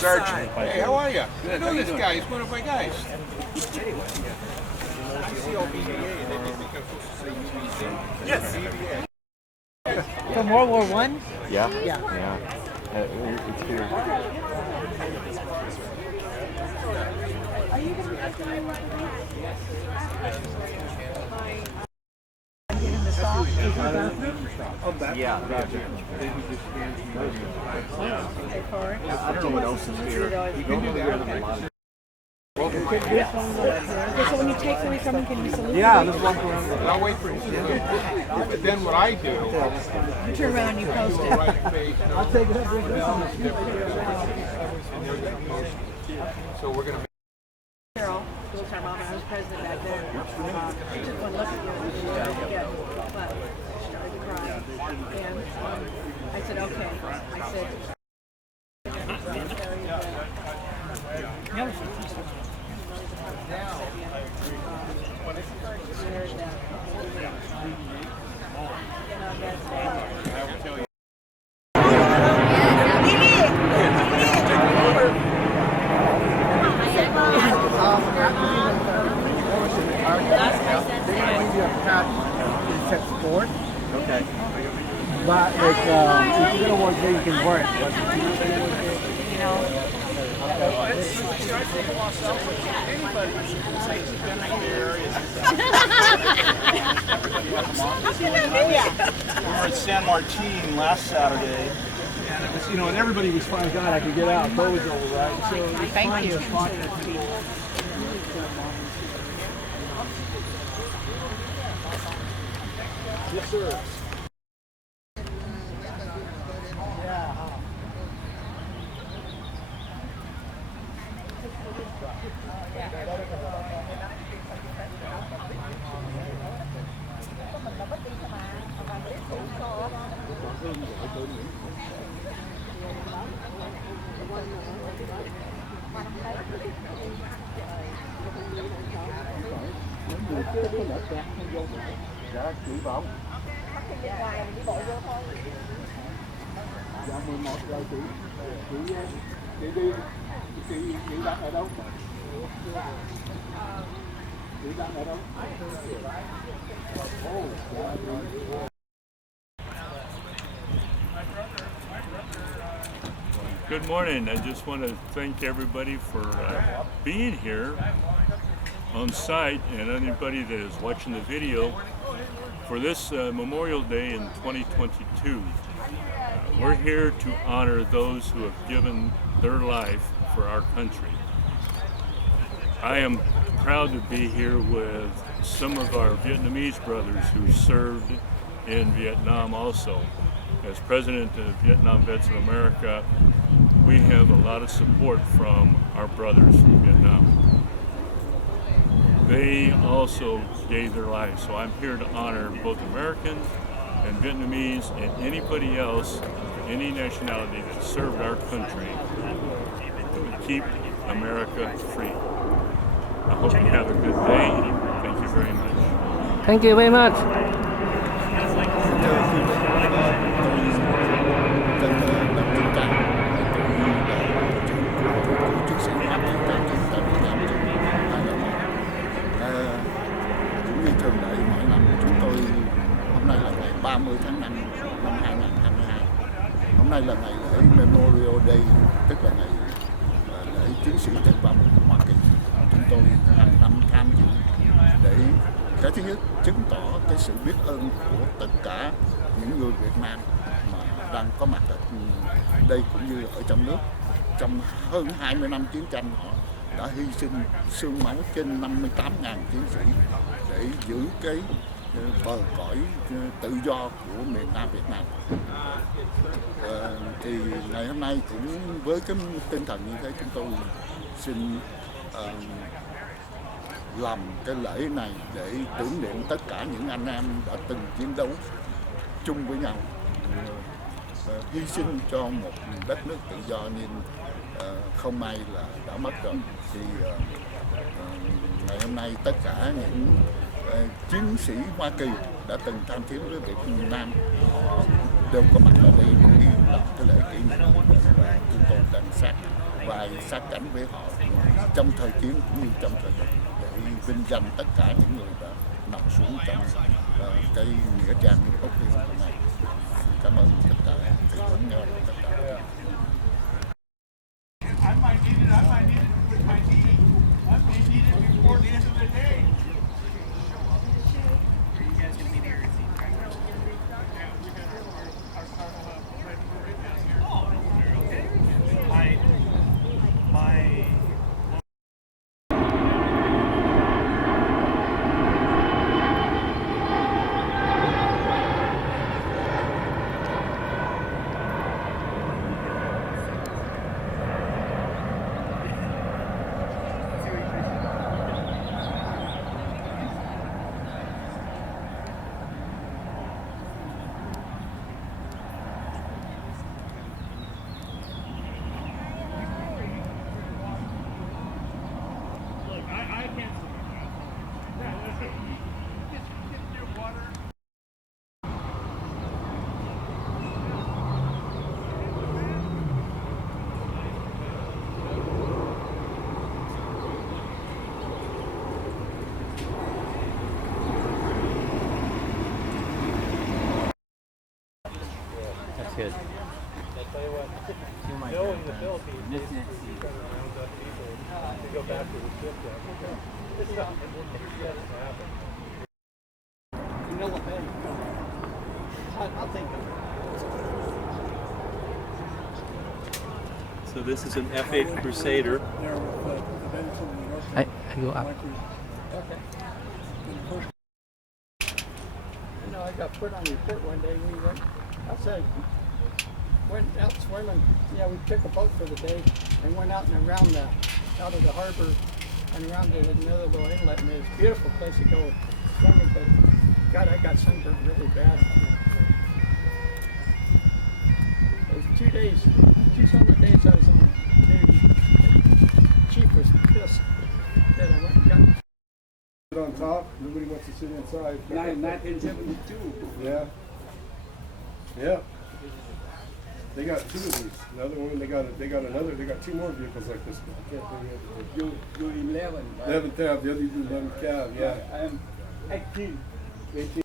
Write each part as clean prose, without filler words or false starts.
Sergeant. Hey, how are you? I know this guy. He's one of my guys. Yes. From World War One? Yeah? Yeah. It's here. Yeah. I don't know what else is here. You can do that. So when you take away someone, can you salute? Yeah, let's walk around. I'll wait for you. But then what I do, You turn around and you post it. I'll take it up. So we're going to Carol, full time mom, I was president back then. I took one look at you and but I started to cry. And I said, okay. I said, Okay. But if you're gonna work there, you can work. We were at San Martin last Saturday, and it was, and everybody was fine. God, I could get out. COVID's over, right? So thank you. Yes, sir. Dạ, chị Vọng. Dạ 11 rồi chị đi, chị đang ở đâu? Chị đang ở đâu? Good morning. I just want to thank everybody for being here on site and anybody that is watching the video for this Memorial Day in 2022. We're here to honor those who have given their life for our country. I am proud to be here with some of our Vietnamese brothers who served in Vietnam also. As President of Vietnam Vets of America, we have a lot of support from our brothers from Vietnam. They also gave their lives, so I'm here to honor both Americans and Vietnamese and anybody else, any nationality that served our country to keep America free. I hope you have a good day. Thank you very much. Thank you very much. Cũng như thường lệ mỗi năm chúng tôi, hôm nay là ngày 30 tháng 5 năm 2022. Hôm nay là ngày lễ Memorial Day, tức là ngày lễ chiến sĩ tử vong của Hoa Kỳ. Chúng tôi hàng năm tham dự để cái thứ nhất chứng tỏ cái sự biết ơn của tất cả những người Việt Nam mà đang có mặt ở đây cũng như ở trong nước. Trong hơn 20 năm chiến tranh, họ đã hy sinh xương máu trên 58.000 chiến sĩ để giữ cái bờ cõi tự do của miền Nam Việt Nam. Thì ngày hôm nay cũng với cái tinh thần như thế, chúng tôi xin làm cái lễ này để tưởng niệm tất cả những anh em đã từng chiến đấu chung với nhau, hy sinh cho một đất nước tự do, nhưng không may là đã mất rồi. Thì ngày hôm nay tất cả những chiến sĩ Hoa Kỳ đã từng tham chiến với Việt Nam đều có mặt ở đây để làm cái lễ kỷ niệm, và chúng tôi đang sát và sát cánh với họ trong thời chiến cũng như trong thời bình, để vinh danh tất cả những người đã nằm xuống trong cái nghĩa trang ốc hương hôm nay. Xin cảm ơn tất cả thầy huấn nhau tất cả. That's good. Knowing the Philippines, to go back to the ship, it's not going to happen. I'll take it. So this is an F8 Crusader. I go up. You know, I got put on the report one day. We went outside, went out swimming. Yeah, we took a boat for the day and went out and around out of the harbor and around to another little inlet. And it's a beautiful place to go swimming. But God, I got sunburned really bad. It was 2 days, 2 summer days I was on duty. Chief was pissed that I went and got. On top, nobody wants to sit inside. 1972. Yeah. Yeah. They got 2 of these. Another one. They got 2 more vehicles like this. I can't think of it. You 11. 11 cab. The other you do 11 cab. Yeah. I am 18. 18.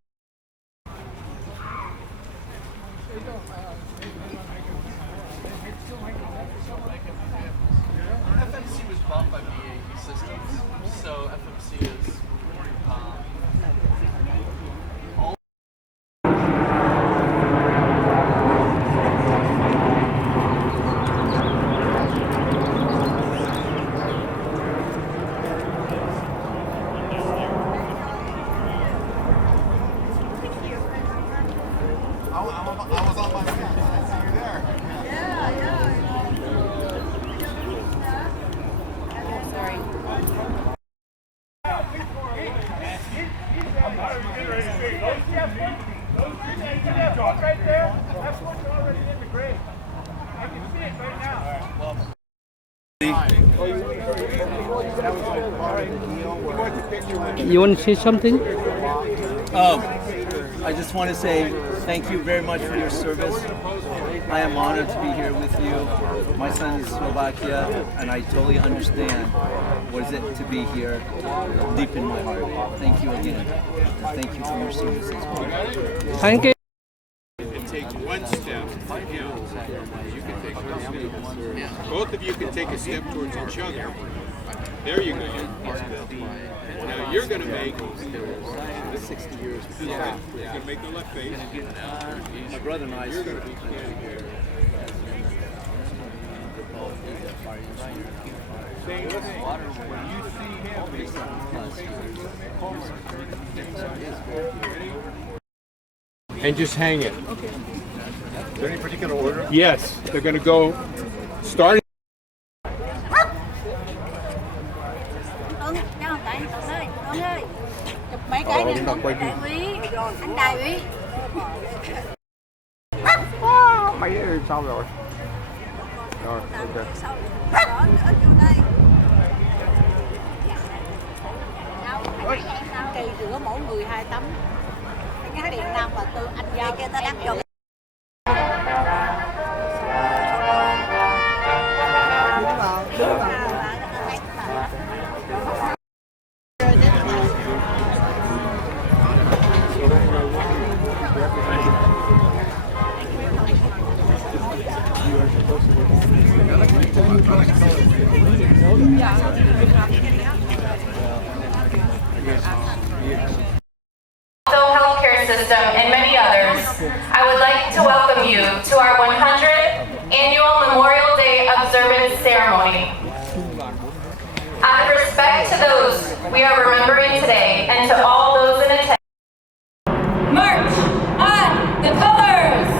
FMC was bought by BAE Systems, so FMC is all. I was on my feet. I see you there. You want to say something? I just want to say thank you very much for your service. I am honored to be here with you. My son is Slovakia, and I totally understand what is it to be here deep in my heart. Thank you again. Thank you for your service as well. Thank you. Take one step. You can take one step. Both of you can take a step towards each other. There you go. Now you're going to make 60 years. yeah. You're going to make the left face. My brother and I You're going to be Same thing. When you see him, and just hang it. Okay. Is there any particular order? Yes, they're going to go starting. Chụp mấy cái này không đại úy, anh đại úy. Mấy sao rồi? Rồi, ok. Kỳ rửa mỗi người 2 tấm. Cái tiền nào mà từ anh giao cho ta đắp cho. Đúng rồi. healthcare system, and many others, I would like to welcome you to our 100th annual Memorial Day observance ceremony. Out of respect to those we are remembering today and to all those in attendance, march on the colors!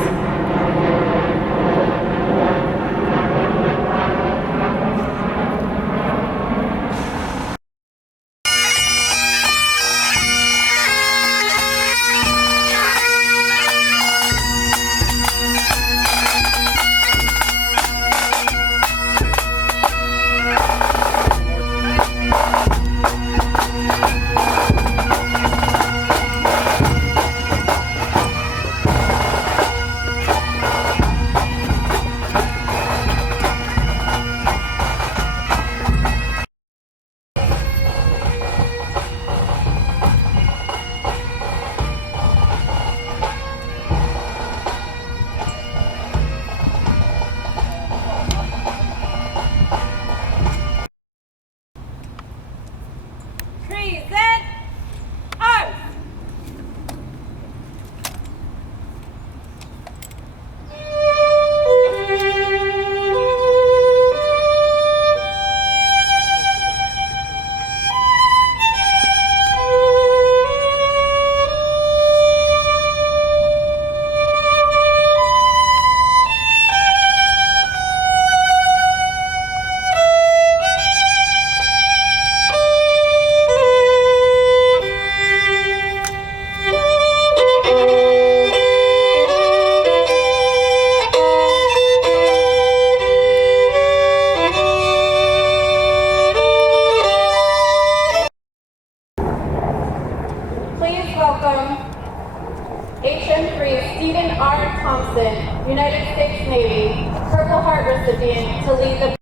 United States Navy, Purple Heart recipient to lead the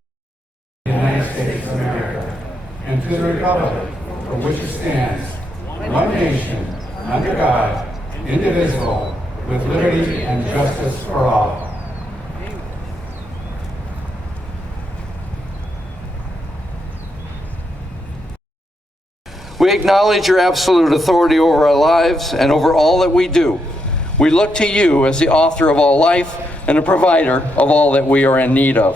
United States of America, and to the republic for which it stands, one nation, under God, indivisible, with liberty and justice for all. We acknowledge your absolute authority over our lives and over all that we do. We look to you as the author of all life and the provider of all that we are in need of.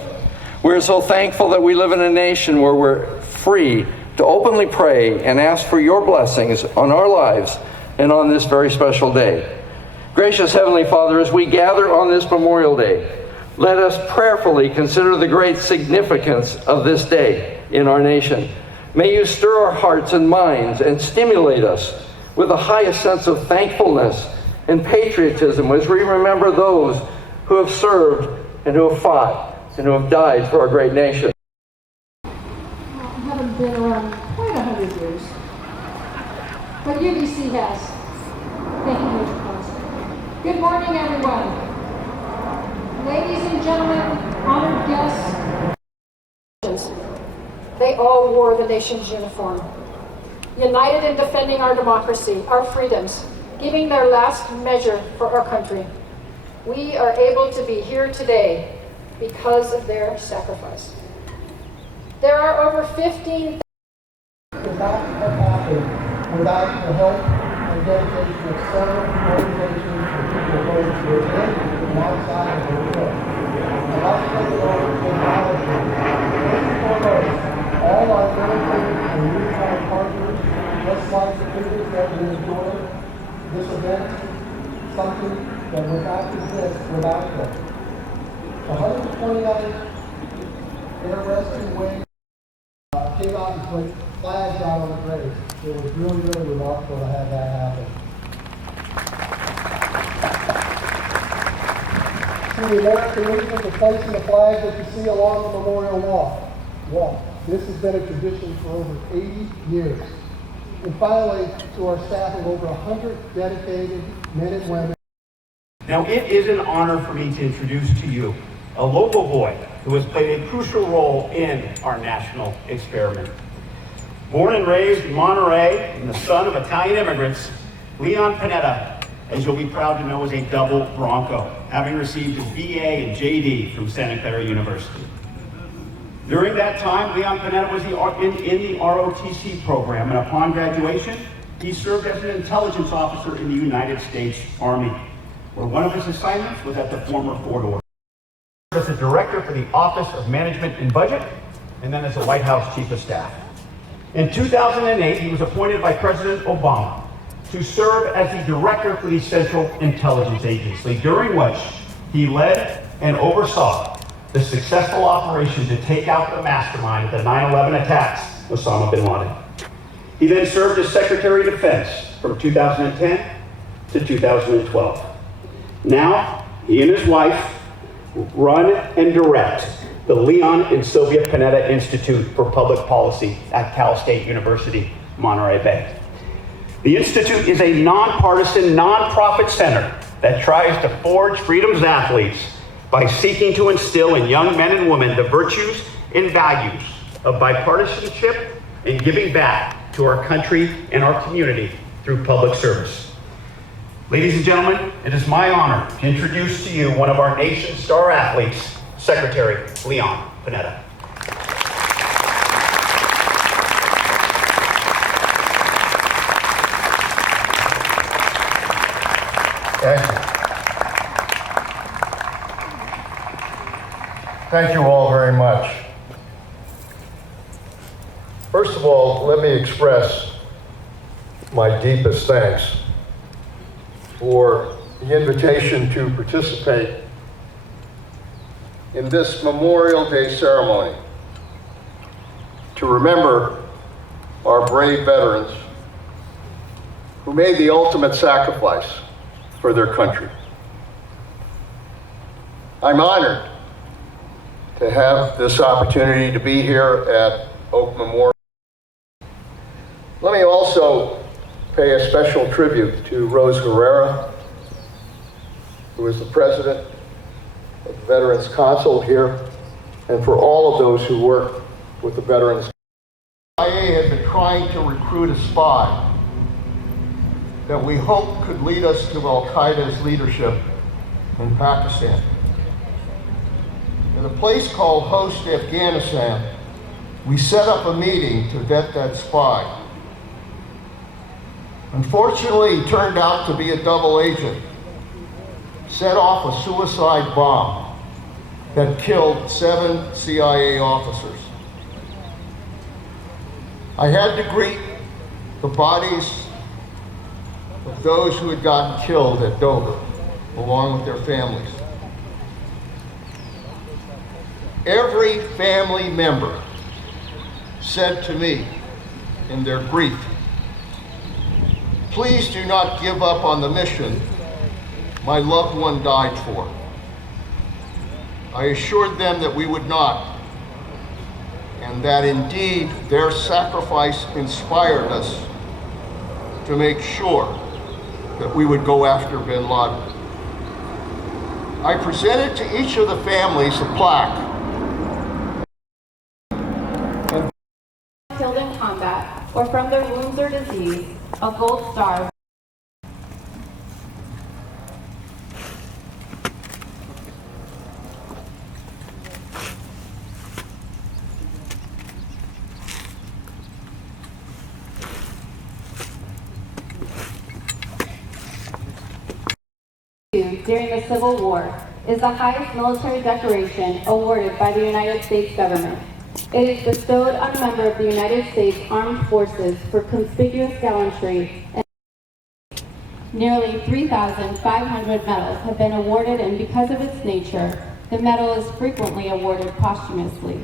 We're so thankful that we live in a nation where we're free to openly pray and ask for your blessings on our lives and on this very special day. Gracious Heavenly Father, as we gather on this Memorial Day, let us prayerfully consider the great significance of this day in our nation. May you stir our hearts and minds and stimulate us with the highest sense of thankfulness and patriotism as we remember those who have served and who have fought and who have died for our great nation. I haven't been around quite 100 years, but UBC has. Thank you, Mr. Consul. Good morning, everyone. Ladies and gentlemen, honored guests, they all wore the nation's uniform, united in defending our democracy, our freedoms, giving their last measure for our country. We are able to be here today because of their sacrifice. There are over 15,000 could not have happened without the help and dedication of several organizations and people both within and outside of the world. And I take it over to acknowledge them. First and foremost, all our military and military partners, just like the previous that we enjoyed, this event, something that would not exist without them. 129 air rescue wings came out and put flags out on the graves. It was really, really remarkable to have that happen. See, the American Legion is placing the flag that you see along the memorial wall. This has been a tradition for over 80 years. And finally, to our staff of over 100 dedicated men and women. Now, it is an honor for me to introduce to you a local boy who has played a crucial role in our national experiment. Born and raised in Monterey and the son of Italian immigrants, Leon Panetta, as you'll be proud to know, is a double Bronco, having received his BA and JD from Santa Clara University. During that time, Leon Panetta was in the ROTC program, and upon graduation, he served as an intelligence officer in the United States Army, where one of his assignments was at the former Fort Ord. As a director for the Office of Management and Budget, and then as the White House Chief of Staff. In 2008, he was appointed by President Obama to serve as the director for the Central Intelligence Agency, during which he led and oversaw the successful operation to take out the mastermind of the 9/11 attacks, Osama bin Laden. He then served as Secretary of Defense from 2010 to 2012. Now, he and his wife run and direct the Leon and Sylvia Panetta Institute for Public Policy at Cal State University, Monterey Bay. The Institute is a nonpartisan, nonprofit center that tries to forge freedom's athletes by seeking to instill in young men and women the virtues and values of bipartisanship and giving back to our country and our community through public service. Ladies and gentlemen, it is my honor to introduce to you one of our nation's star athletes, Secretary Leon Panetta. Thank you. Thank you all very much. First of all, let me express my deepest thanks for the invitation to participate in this Memorial Day ceremony to remember our brave veterans who made the ultimate sacrifice for their country. I'm honored to have this opportunity to be here at Oak Memorial. Let me also pay a special tribute to Rose Herrera, who is the president of the Veterans Council here, and for all of those who work with the veterans. The CIA had been trying to recruit a spy that we hoped could lead us to Al-Qaeda's leadership in Pakistan. At a place called Host, Afghanistan, we set up a meeting to vet that spy. Unfortunately, he turned out to be a double agent, set off a suicide bomb that killed 7 CIA officers. I had to greet the bodies of those who had gotten killed at Dover, along with their families. Every family member said to me in their grief, "Please do not give up on the mission my loved one died for." I assured them that we would not, and that indeed their sacrifice inspired us to make sure that we would go after bin Laden. I presented to each of the families a plaque. Killed in combat or from their wounds or disease, a gold star. During the Civil War is the highest military decoration awarded by the United States government. It is bestowed on a member of the United States Armed Forces for conspicuous gallantry. And nearly 3,500 medals have been awarded, and because of its nature, the medal is frequently awarded posthumously.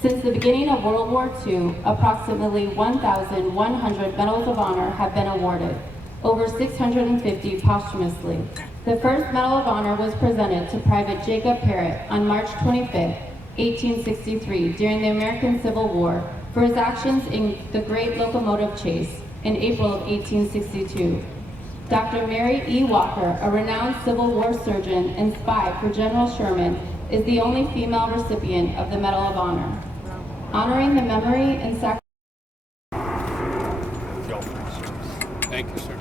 Since the beginning of World War II, approximately 1,100 medals of honor have been awarded, over 650 posthumously. The first Medal of Honor was presented to Private Jacob Parrott on March 25, 1863, during the American Civil War for his actions in the Great Locomotive Chase in April of 1862. Dr. Mary E. Walker, a renowned Civil War surgeon and spy for General Sherman, is the only female recipient of the Medal of Honor. Honoring the memory and sacrifice. Thank you, sir.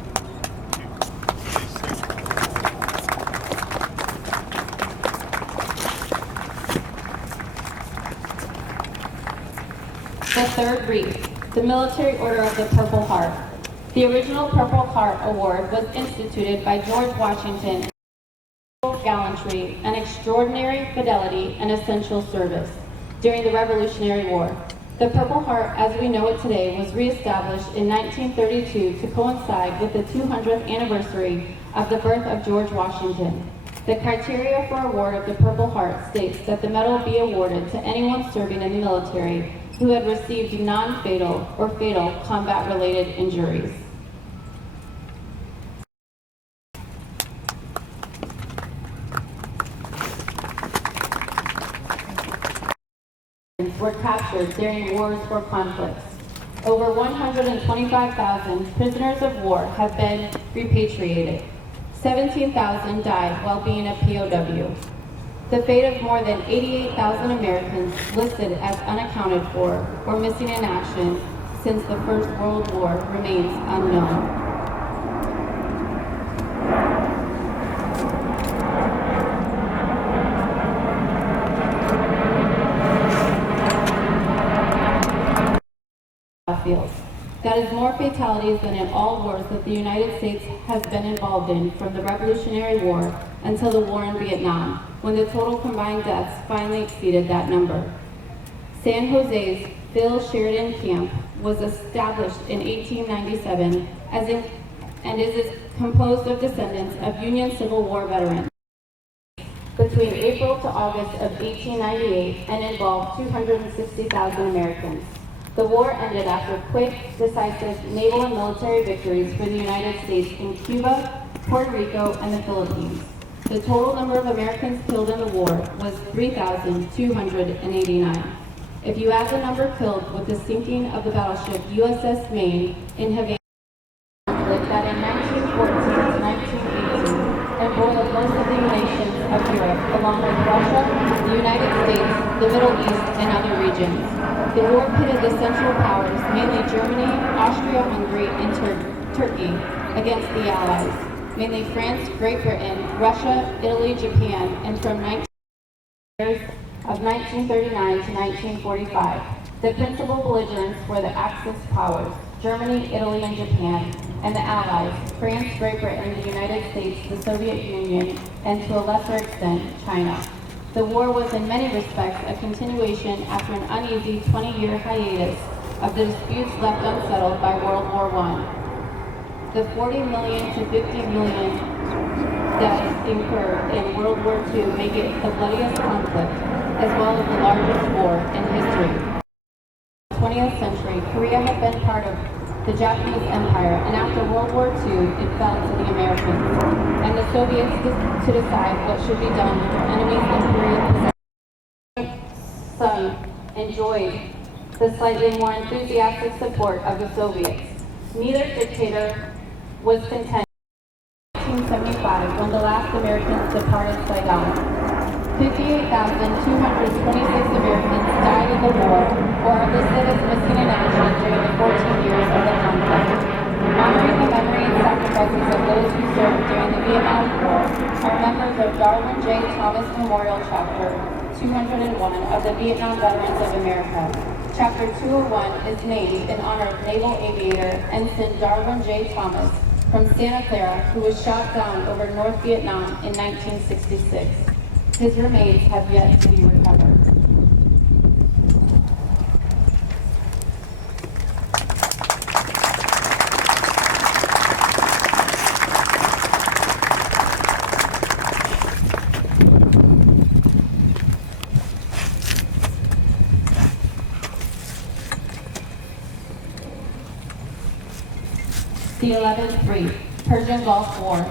The third wreath, the Military Order of the Purple Heart. The original Purple Heart Award was instituted by George Washington for gallantry and extraordinary fidelity and essential service during the Revolutionary War. The Purple Heart, as we know it today, was reestablished in 1932 to coincide with the 200th anniversary of the birth of George Washington. The criteria for award of the Purple Heart states that the medal be awarded to anyone serving in the military who had received non-fatal or fatal combat-related injuries. Were captured during wars or conflicts. Over 125,000 prisoners of war have been repatriated. 17,000 died while being a POW. The fate of more than 88,000 Americans listed as unaccounted for or missing in action since the First World War remains unknown. Fields. That is more fatalities than in all wars that the United States has been involved in from the Revolutionary War until the war in Vietnam, when the total combined deaths finally exceeded that number. San Jose's Phil Sheridan Camp was established in 1897 and is composed of descendants of Union Civil War veterans between April to August of 1898 and involved 260,000 Americans. The war ended after quick, decisive naval and military victories for the United States in Cuba, Puerto Rico, and the Philippines. The total number of Americans killed in the war was 3,289. If you add the number killed with the sinking of the battleship USS Maine in Havana, that in 1914 to 1918 embroiled most of the nations of Europe, along with Russia, the United States, the Middle East, and other regions. The war pitted the Central Powers, mainly Germany, Austria-Hungary, and Turkey, against the Allies, mainly France, Great Britain, Russia, Italy, Japan, and from 1939 to 1945. The principal belligerents were the Axis powers, Germany, Italy, and Japan, and the Allies, France, Great Britain, the United States, the Soviet Union, and to a lesser extent, China. The war was in many respects a continuation after an uneasy 20-year hiatus of the disputes left unsettled by World War I. The 40 million to 50 million deaths incurred in World War II make it the bloodiest conflict, as well as the largest war in history. In the 20th century, Korea had been part of the Japanese Empire, and after World War II, it fell to the Americans, and the Soviets to decide what should be done with their enemies' imperial possessions. Some enjoyed the slightly more enthusiastic support of the Soviets. Neither dictator was content. In 1975, when the last Americans departed Saigon, 58,226 Americans died in the war or are listed as missing in action during the 14 years of the conflict. Honoring the memory and sacrifices of those who served during the Vietnam War are members of Darwin J. Thomas Memorial Chapter 201 of the Vietnam Veterans of America. Chapter 201 is named in honor of Naval Aviator Ensign Darwin J. Thomas from Santa Clara, who was shot down over North Vietnam in 1966. His remains have yet to be recovered. The 11th brief, Persian Gulf War.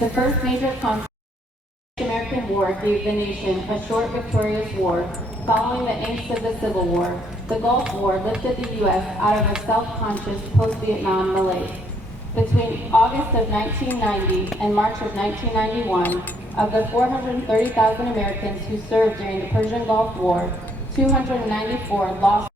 The first major conflict of the American War gave the nation a short victorious war. Following the angst of the Civil War, the Gulf War lifted the U.S. out of a self-conscious post-Vietnam malaise. Between August of 1990 and March of 1991, of the 430,000 Americans who served during the Persian Gulf War, 294 lost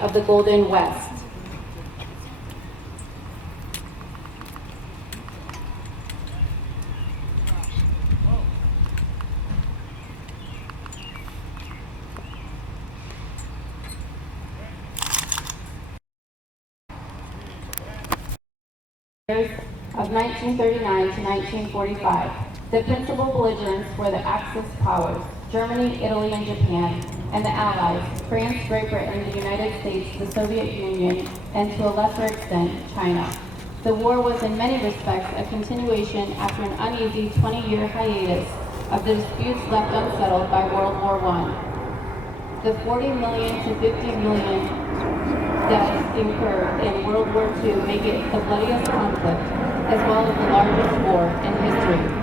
of the Golden West. Of 1939 to 1945, the principal belligerents were the Axis powers, Germany, Italy, and Japan, and the Allies, France, Great Britain, the United States, the Soviet Union, and to a lesser extent, China. The war was in many respects a continuation after an uneasy 20-year hiatus of the disputes left unsettled by World War I. The 40 million to 50 million deaths incurred in World War II make it the bloodiest conflict, as well as the largest war in history.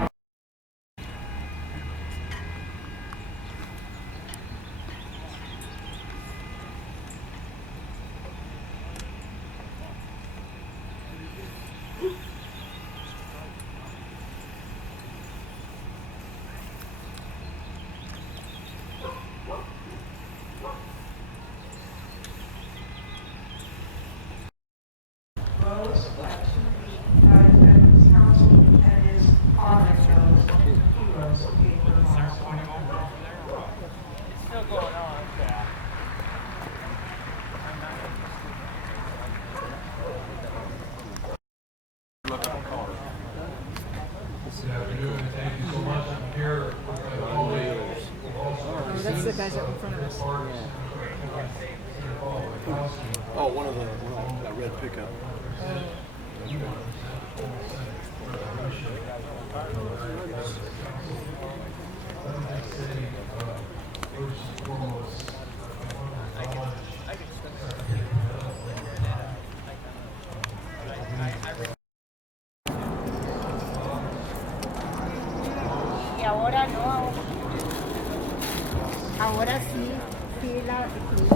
That's the guys that were in front of us. Oh, one of that red pickup. Y ahora no. Ahora sí, sí, bendito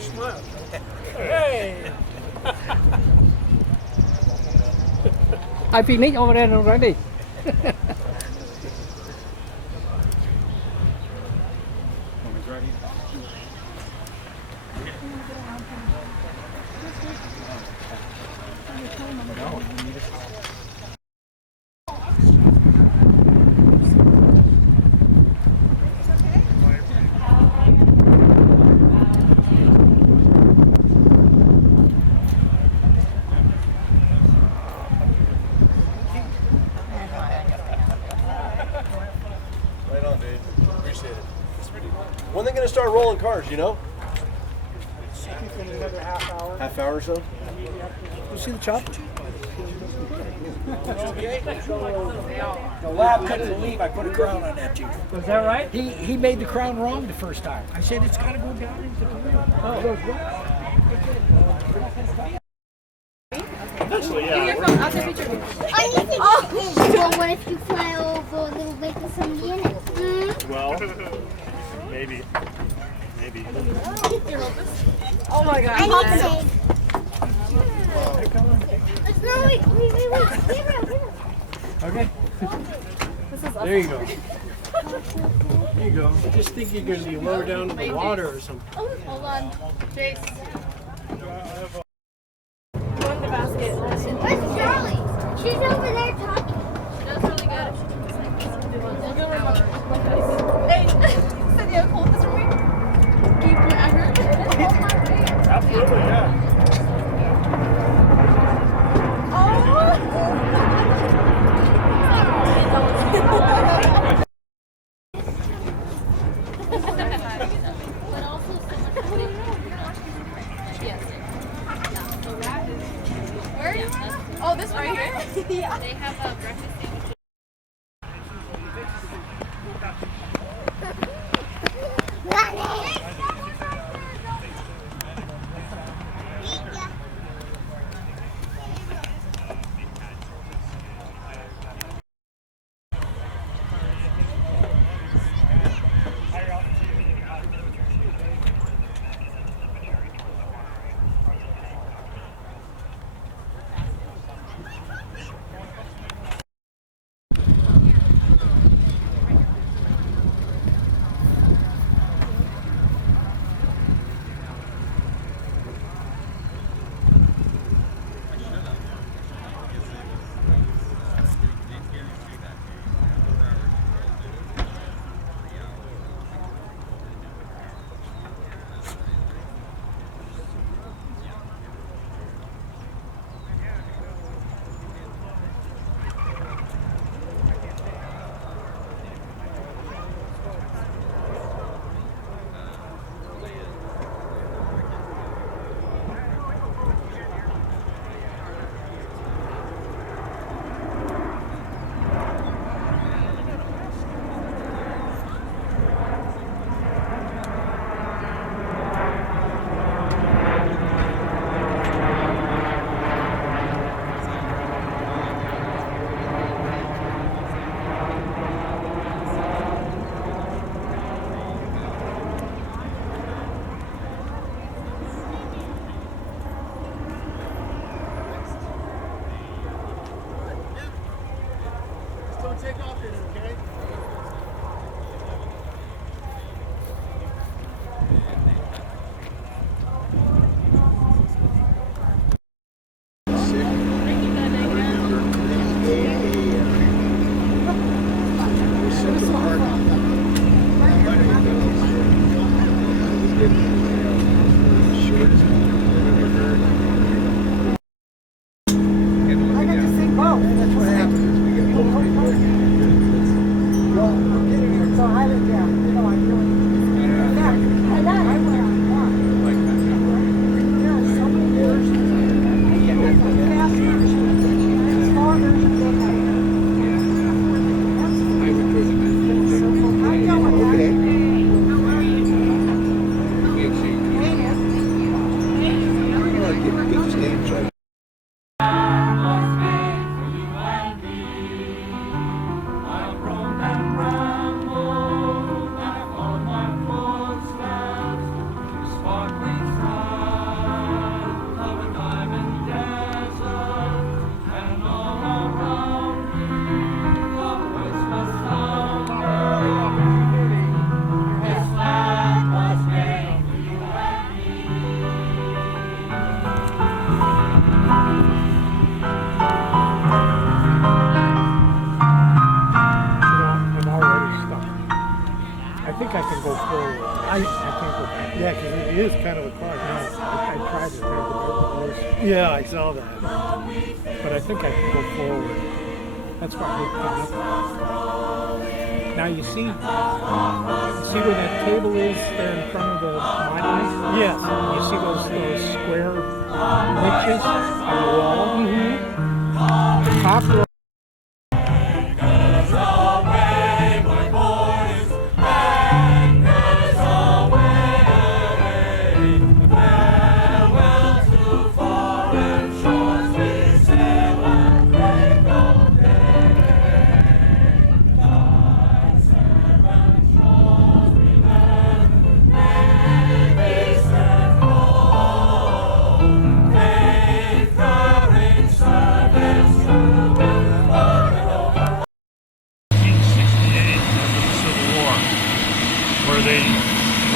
Smile. Hey! I finished over there already. Right on, Dave. Appreciate it. When are they going to start rolling cars, you know? I think in another half hour. Half hour or so? You see the chopper? Okay. The lab couldn't believe I put a crown on that Jeep. Was that right? He made the crown wrong the first time. I said it's got to go down into the wheel. Oh, those rocks. Eventually, Give me your phone. I'll take a picture of you. Well, what if you fly over a little bit with somebody in it? Well, maybe. Maybe. Oh my God. I need to. No, wait. Give her. Okay. There you go. There you go. I just think you're going to be lower down in the water or something. Oh, hold on. Chase. Go in the basket. Where's Charlie? She's over there talking. That's really good. Hey, said you hold this for me? Can you point at her? Absolutely, yeah. did, yeah. No, I really. In fact, and then I went online. There are so many versions of it. Fast version, small version, big version. I'm going back. Okay. Get the stage right. I'm already stuck. I think I can go forward. I can't go back. Yeah, because it is kind of a car. No, I tried to. Yeah, I saw that. But I think I can go forward. That's what we're up. Now you see where that table is there in front of the monument? Yes. You see those square niches on the wall? Mm-hmm. The top row. Where they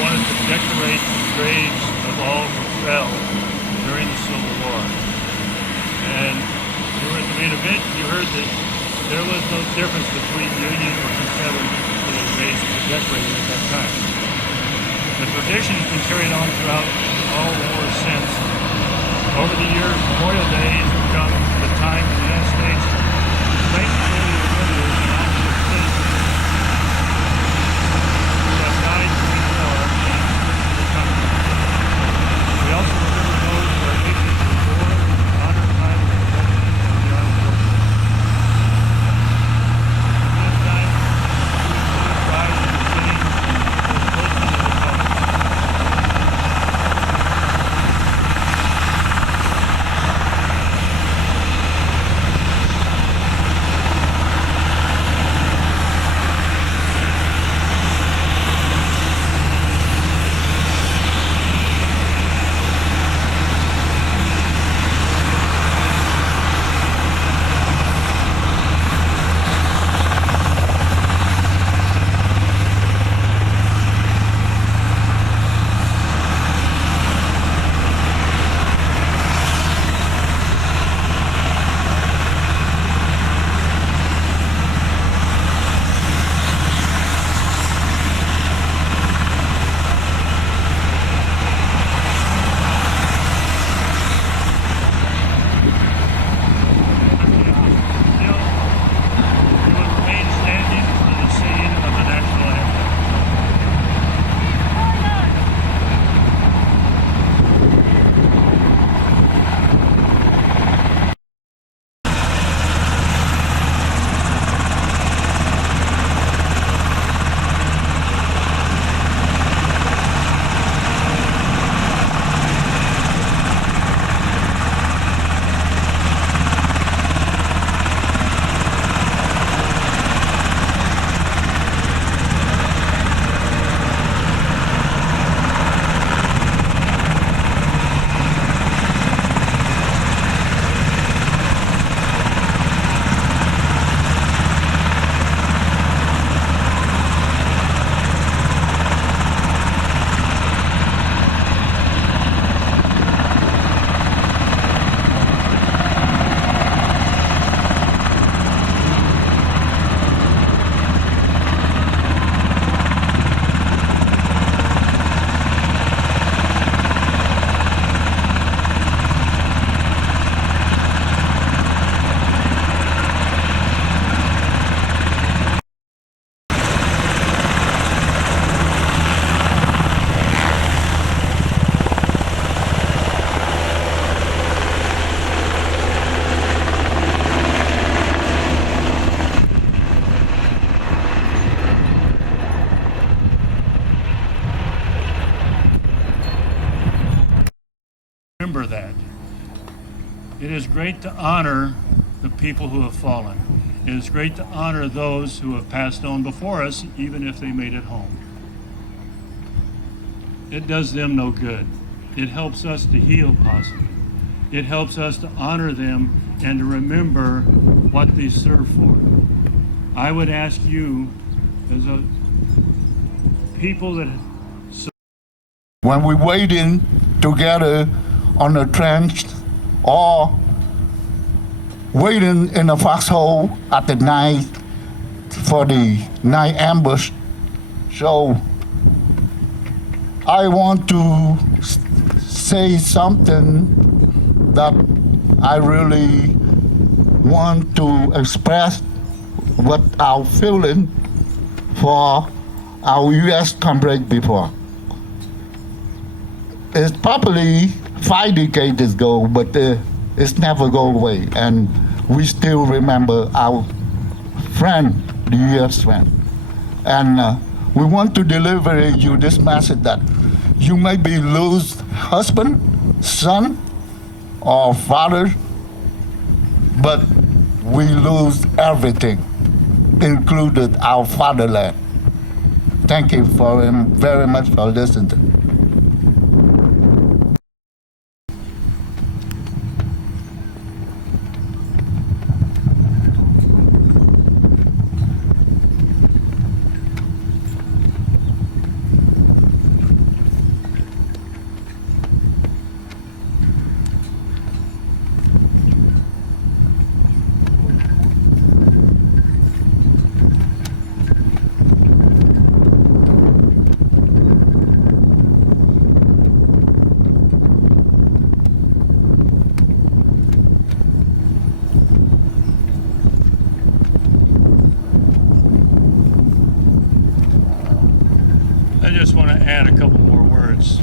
wanted to decorate the graves of all who fell during the Civil War. And in event you heard that there was no difference between Union or Confederate for the graves that were decorated at that time. The tradition has been carried on throughout all the wars since. Over the years, Memorial Day has become the time in the United States thankfully remember the actual things that died during the war and the country. We also remember those who are victims of war, honor, time, and protection of the armed forces. This time, we pride in the city of the President of the Republic. remember that. It is great to honor the people who have fallen. It is great to honor those who have passed on before us, even if they made it home. It does them no good. It helps us to heal possibly. It helps us to honor them and to remember what they serve for. I would ask you, as a people that when we waiting together on the trench or waiting in a foxhole at the night for the night ambush. So I want to say something that I really want to express what our feeling for our U.S. comrade before. It's probably 5 decades ago, but it's never go away, and we still remember our friend, the U.S. friend. And we want to deliver you this message that you maybe lose husband, son, or father, but we lose everything, included our fatherland. Thank you very much for listening. I just want to add a couple more words.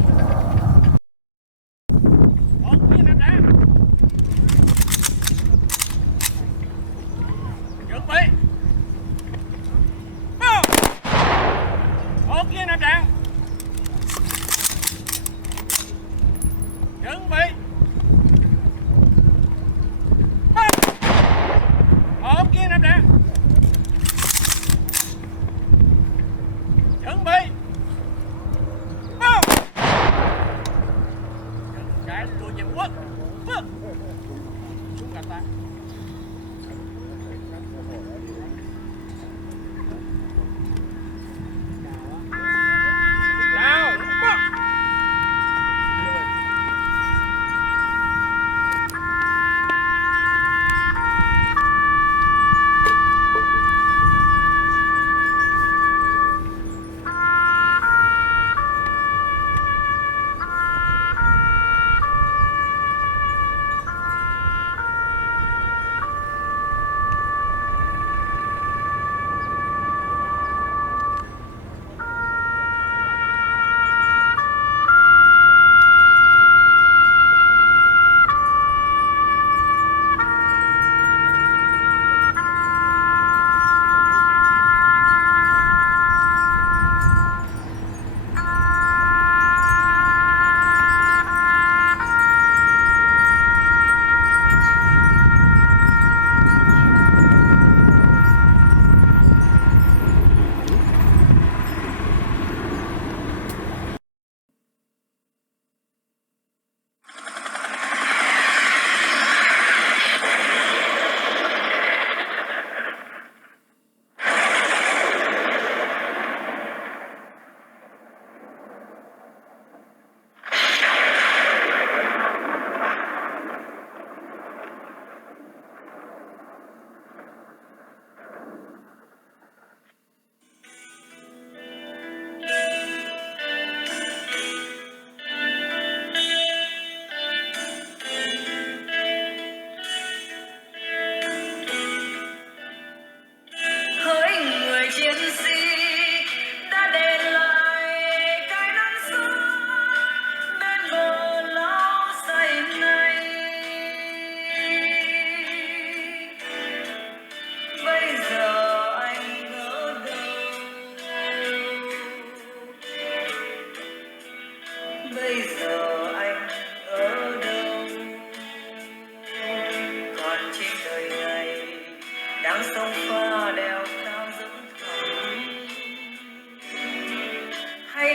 Bây giờ anh ở đâu?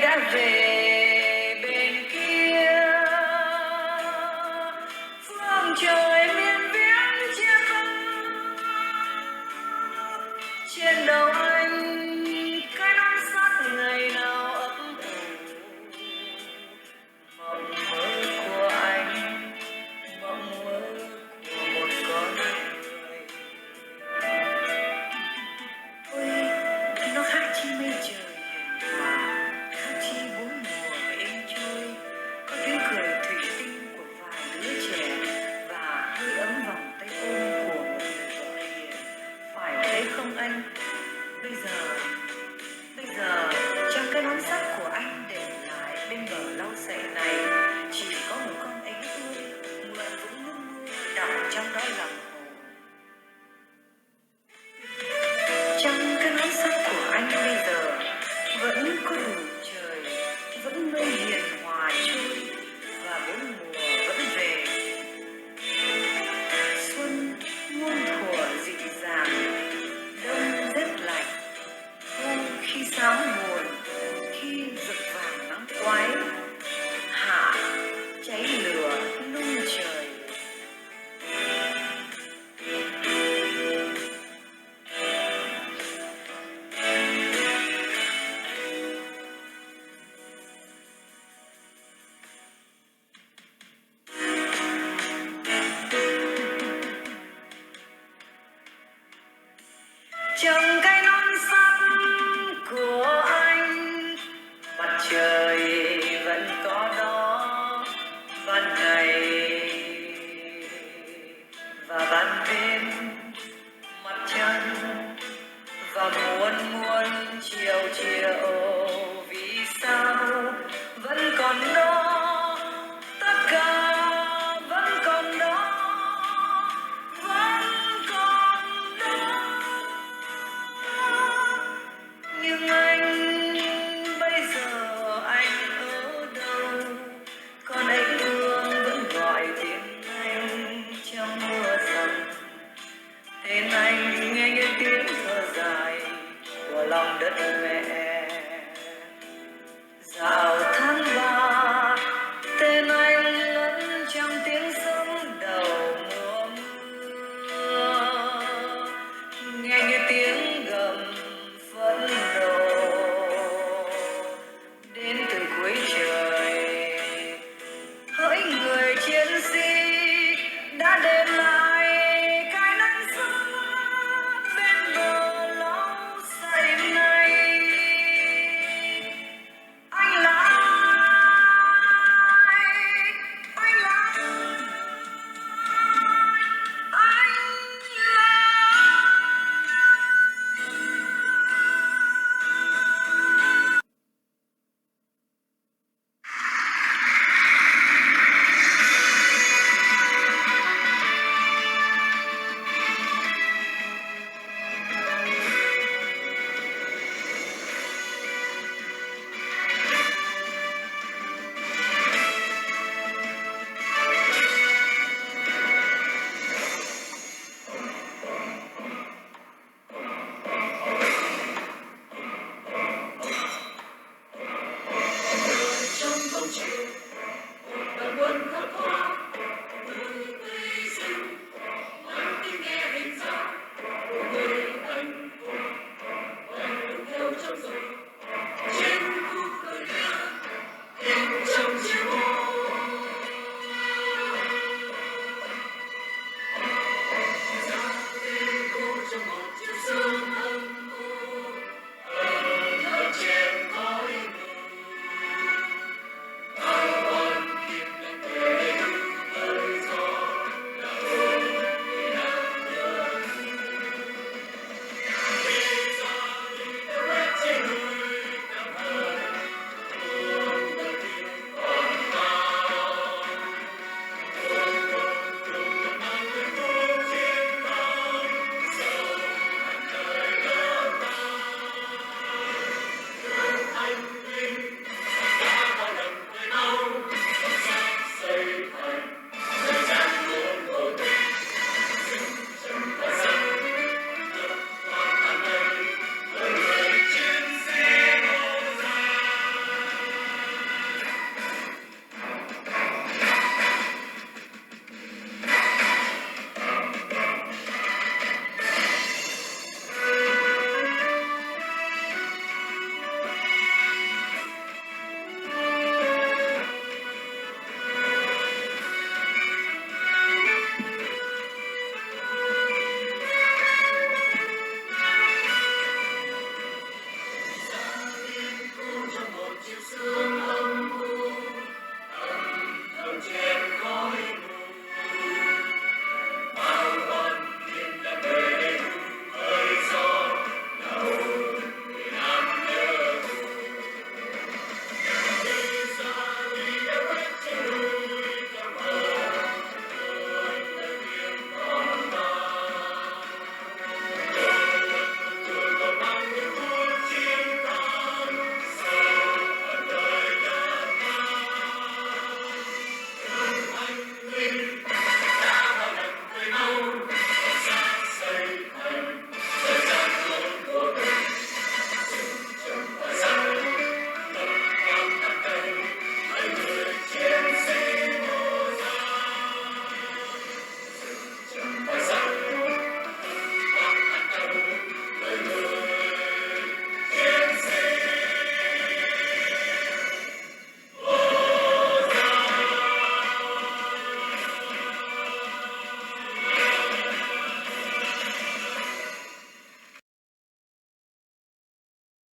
đã về bên kia phương trời miền viễn chia vắng trên đầu anh cái nón sắt ngày nào ấp mộng mơ của anh, mộng mơ của một con người. Ôi, nó khác chi mây trời hiền hòa, khác chi bốn mùa êm trôi, có tiếng cười thủy tinh của vài đứa trẻ và hơi ấm vòng tay ôm của một người vợ hiền. Phải thế không anh? Bây giờ trong cái nón sắt của anh để lại bên bờ lau sậy này chỉ có một con ấy ươi mượn vũng nước mưa đọng trong đó lòng hồ. Trong cái nón sắt của anh bây giờ vẫn có đủ